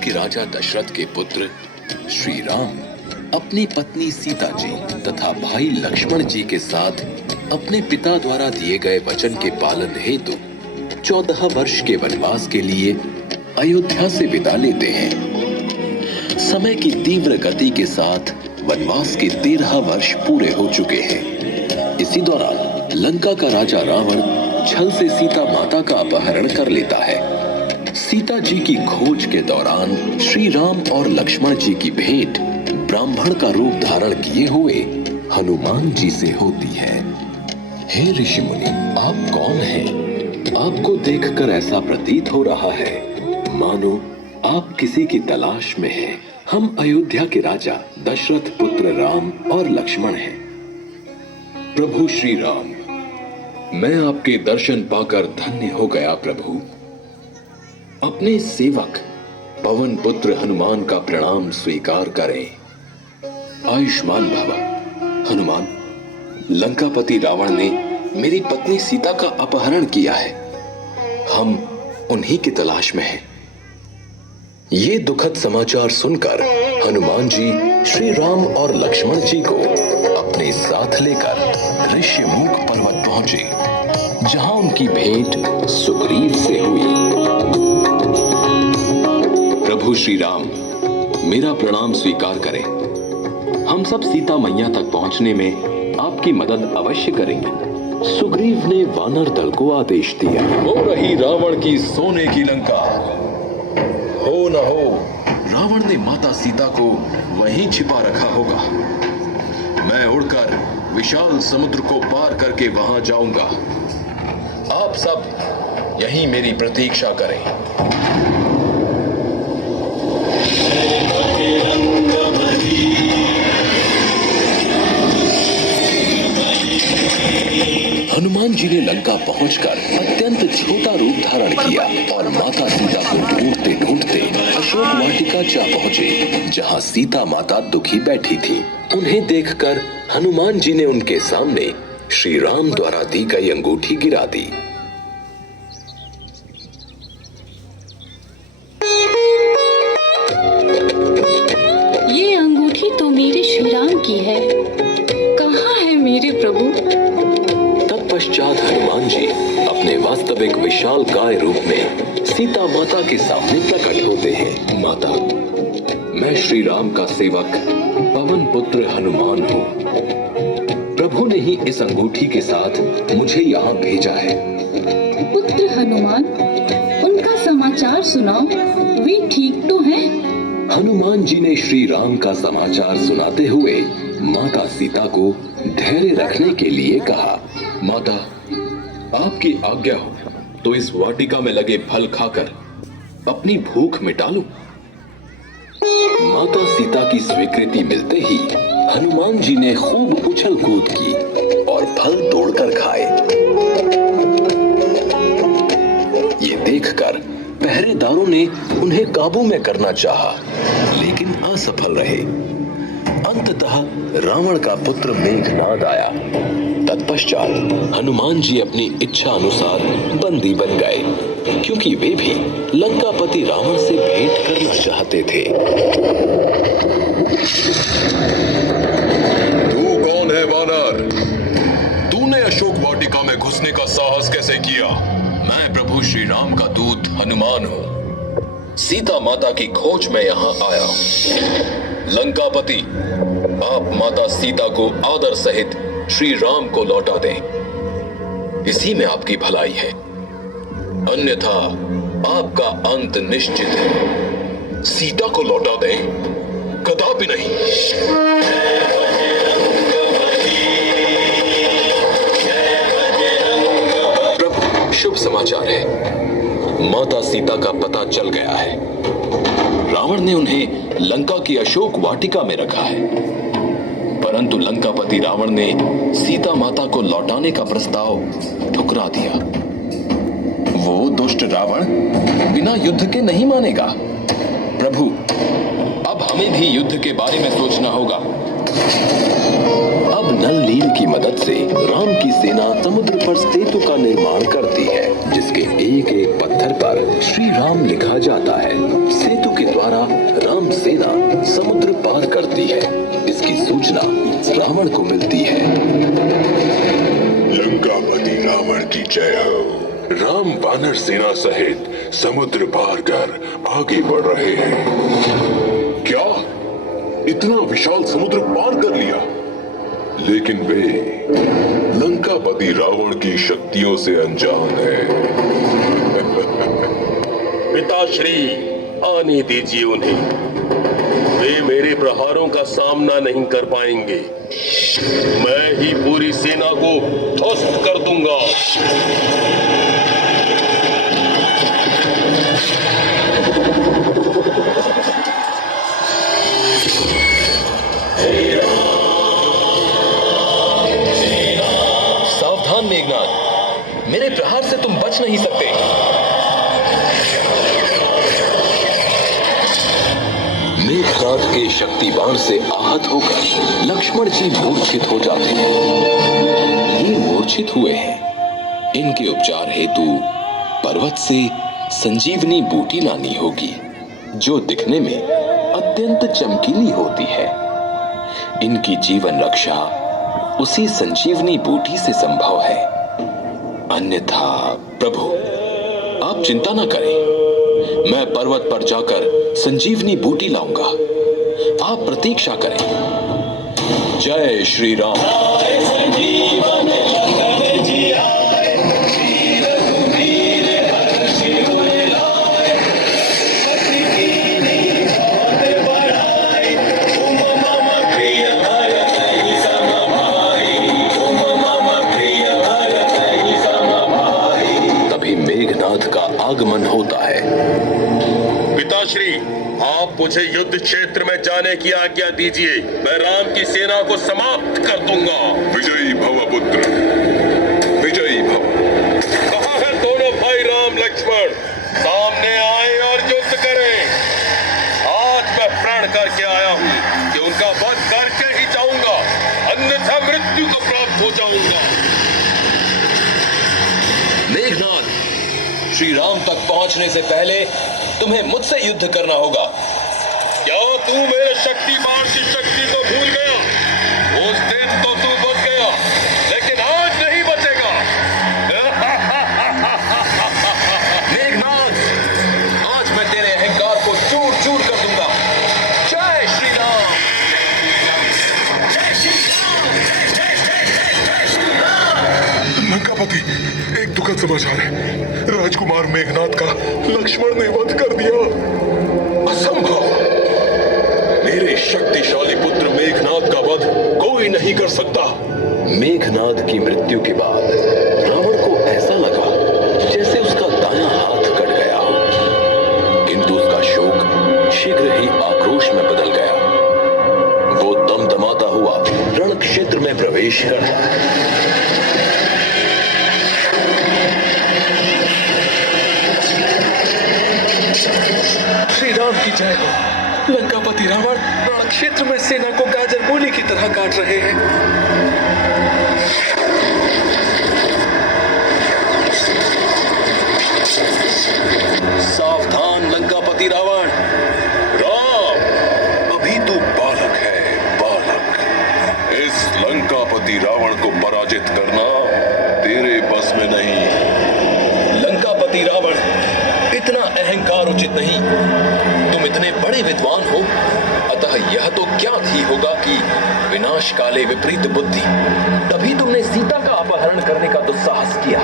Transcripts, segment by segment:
के राजा दशरथ के पुत्र श्री राम अपनी पत्नी सीता जी तथा भाई लक्ष्मण जी के साथ अपने पिता द्वारा दिए गए वचन के पालन हेतु 14 वर्ष के वनवास के लिए अयोध्या से विदा लेते हैं। समय की तीव्र गति के साथ वनवास के 13 वर्ष पूरे हो चुके हैं। इसी दौरान लंका का राजा रावण छल से सीता माता का अपहरण कर लेता है। सीता जी की खोज के दौरान श्री राम और लक्ष्मण जी की भेंट ब्राह्मण का रूप धारण किए हुए हनुमान जी से होती है। हे ऋषि मुनि, आप कौन हैं? आपको देखकर ऐसा प्रतीत हो रहा है मानो आप किसी की तलाश में हैं। हम अयोध्या के राजा दशरथ पुत्र राम और लक्ष्मण हैं। प्रभु श्री राम, मैं आपके दर्शन पाकर धन्य हो गया प्रभु। अपने सेवक पवन पुत्र हनुमान का प्रणाम स्वीकार करें। आयुष्मान भव। हनुमान, लंकापति रावण ने मेरी पत्नी सीता का अपहरण किया है। हम उन्हीं की तलाश में हैं। ये दुखद समाचार सुनकर हनुमान जी श्री राम और लक्ष्मण जी को अपने साथ लेकर ऋष्यमुख पर्वत पहुंचे, जहां उनकी भेंट सुग्रीव से हुई। प्रभु श्री राम, मेरा प्रणाम स्वीकार करें। हम सब सीता मैया तक पहुंचने में आपकी मदद अवश्य करेंगे। सुग्रीव ने वानर दल को आदेश दिया। हो रही रावण की सोने की लंका, हो न हो रावण ने माता सीता को वहीं छिपा रखा होगा। मैं उड़कर विशाल समुद्र को पार करके वहां जाऊंगा। आप सब यहीं मेरी प्रतीक्षा करें। हनुमान जी ने लंका पहुंचकर अत्यंत छोटा रूप धारण किया और माता सीता को ढूंढते ढूंढते अशोक वाटिका जा पहुंचे, जहां सीता माता दुखी बैठी थी। उन्हें देखकर हनुमान जी ने उनके सामने श्री राम द्वारा दी गई अंगूठी गिरा दी। ये अंगूठी तो मेरे श्री राम की है। कहाँ है मेरे प्रभु? तत्पश्चात हनुमान जी अपने वास्तविक विशाल काय रूप में सीता माता के सामने प्रकट होते हैं। माता, मैं श्री राम का सेवक पवन पुत्र हनुमान हूँ। प्रभु ने ही इस अंगूठी के साथ मुझे यहाँ भेजा है। पुत्र हनुमान, उनका समाचार सुनाओ, वे ठीक तो हैं? हनुमान जी ने श्री राम का समाचार सुनाते हुए माता सीता को धैर्य रखने के लिए कहा। माता, आपकी आज्ञा हो तो इस वाटिका में लगे फल खाकर अपनी भूख मिटा लूं। माता सीता की स्वीकृति मिलते ही हनुमान जी ने खूब उछल कूद की और फल तोड़कर खाए। ये देखकर पहरेदारों ने उन्हें काबू में करना चाहा, लेकिन असफल रहे। अंततः रावण का पुत्र मेघनाद आया। तत्पश्चात हनुमान जी अपनी इच्छा अनुसार बंदी बन गए, क्योंकि वे भी लंकापति रावण से भेंट करना चाहते थे। तू कौन है वानर? तूने अशोक वाटिका में घुसने का साहस कैसे किया? मैं प्रभु श्री राम का दूत हनुमान हूँ। सीता माता की खोज में यहाँ आया। लंकापति, आप माता सीता को आदर सहित श्री राम को लौटा दें। इसी में आपकी भलाई है, अन्यथा आपका अंत निश्चित है। सीता को लौटा दें? कदापि नहीं। प्रभु, शुभ समाचार है। माता सीता का पता चल गया है। रावण ने उन्हें लंका की अशोक वाटिका में रखा है, परंतु लंकापति रावण ने सीता माता को लौटाने का प्रस्ताव ठुकरा दिया। वो दुष्ट रावण बिना युद्ध के नहीं मानेगा। प्रभु, अब हमें भी युद्ध के बारे में सोचना होगा। अब नल नील की मदद से राम की सेना समुद्र पर सेतु का निर्माण करती है, जिसके एक एक पत्थर पर श्री राम लिखा जाता है। सेतु के द्वारा राम सेना समुद्र पार करती है। इसकी सूचना रावण को मिलती है। लंकापति रावण की जय हो। राम वानर सेना सहित समुद्र पार कर आगे बढ़ रहे हैं। क्या इतना विशाल समुद्र पार कर लिया? लेकिन वे लंकापति रावण की शक्तियों से अनजान है। पिताश्री, आने दीजिए उन्हें। वे मेरे प्रहारों का सामना नहीं कर पाएंगे। मैं ही पूरी सेना को ध्वस्त कर दूंगा। सावधान मेघनाद, मेरे प्रहार से तुम बच नहीं सकते। मेघनाद के शक्ति बाण से आहत होकर लक्ष्मण जी मूर्छित हो जाते हैं। ये मूर्छित हुए हैं, इनके उपचार हेतु पर्वत से संजीवनी बूटी लानी होगी, जो दिखने में अत्यंत चमकीली होती है। इनकी जीवन रक्षा उसी संजीवनी बूटी से संभव है। अन्यथा प्रभु, आप चिंता न करें, मैं पर्वत पर जाकर संजीवनी बूटी लाऊंगा। आप प्रतीक्षा करें। जय श्री राम। तभी मेघनाद का आगमन होता है। पिताश्री, आप मुझे युद्ध क्षेत्र में जाने की आज्ञा दीजिए। मैं राम की सेना को समाप्त कर दूंगा। विजयी भव पुत्र, विजयी भव। कहाँ है दोनों भाई राम लक्ष्मण? सामने आए और युद्ध करें। आज मैं प्रण करके आया हूँ कि उनका वध करके ही जाऊंगा, अन्यथा मृत्यु को प्राप्त हो जाऊंगा। मेघनाद, श्री राम तक पहुंचने से पहले तुम्हें मुझसे युद्ध करना होगा। क्या तू मेरे शक्तिमान की शक्ति को भूल गया? उस दिन तो तू बच गया, लेकिन आज नहीं बचेगा। मेघनाद, आज मैं तेरे अहंकार को चूर चूर कर दूंगा। जय श्री राम। लंकापति, एक दुखद समाचार है। राजकुमार मेघनाद का लक्ष्मण ने वध कर दिया। असंभव! मेरे शक्तिशाली पुत्र मेघनाद का वध कोई नहीं कर सकता। मेघनाद की मृत्यु के बाद रावण को ऐसा लगा जैसे उसका दायां हाथ कट गया हो, किंतु उसका शोक शीघ्र ही आक्रोश में बदल गया। वो दमदमाता हुआ रण क्षेत्र में प्रवेश करता। श्री राम की जय हो। लंकापति रावण रण क्षेत्र में सेना को गाजर मूली की तरह काट रहे हैं। सावधान लंकापति रावण। राम, अभी तू बालक है, बालक। इस लंकापति रावण को पराजित करना तेरे बस में नहीं। लंकापति रावण, इतना अहंकार उचित नहीं। तुम इतने बड़े विद्वान हो, अतः यह तो ज्ञात ही होगा कि विनाश काले विपरीत बुद्धि। तभी तुमने सीता का अपहरण करने का दुस्साहस किया।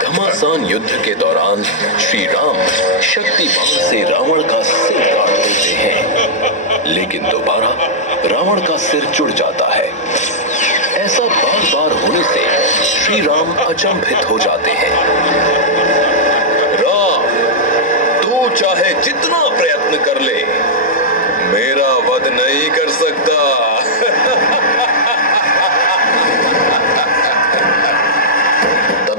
घमासान युद्ध के दौरान श्री राम शक्ति बाण से रावण का सिर काट देते हैं, लेकिन दोबारा रावण का सिर जुड़ जाता है। ऐसा बार बार होने से श्री राम अचंभित हो जाते हैं। राम, तू चाहे जितना प्रयत्न कर ले, मेरा वध नहीं कर सकता।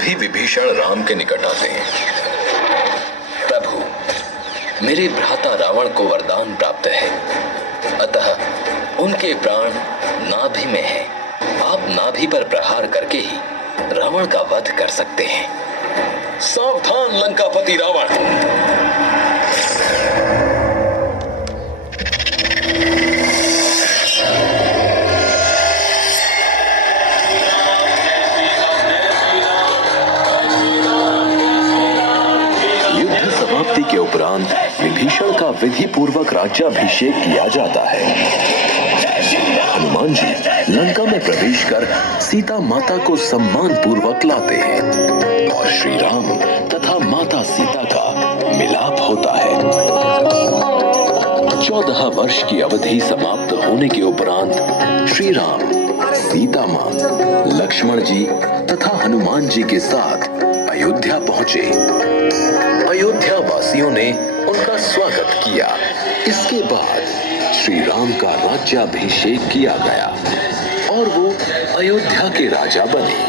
तभी विभीषण राम के निकट आते हैं। प्रभु, मेरे भ्राता रावण को वरदान प्राप्त है, अतः उनके प्राण नाभि में है। आप नाभि पर प्रहार करके ही रावण का वध कर सकते हैं। सावधान लंकापति रावण। युद्ध समाप्ति के उपरांत विभीषण का विधि पूर्वक राज्याभिषेक किया जाता है। हनुमान जी लंका में प्रवेश कर सीता माता को सम्मान पूर्वक लाते हैं और श्री राम तथा माता सीता का मिलाप होता है। 14 वर्ष की अवधि समाप्त होने के उपरांत श्री राम, सीता मां, लक्ष्मण जी तथा हनुमान जी के साथ अयोध्या पहुंचे। अयोध्या वासियों ने उनका स्वागत किया। इसके बाद श्री राम का राज्याभिषेक किया गया और वो अयोध्या के राजा बने।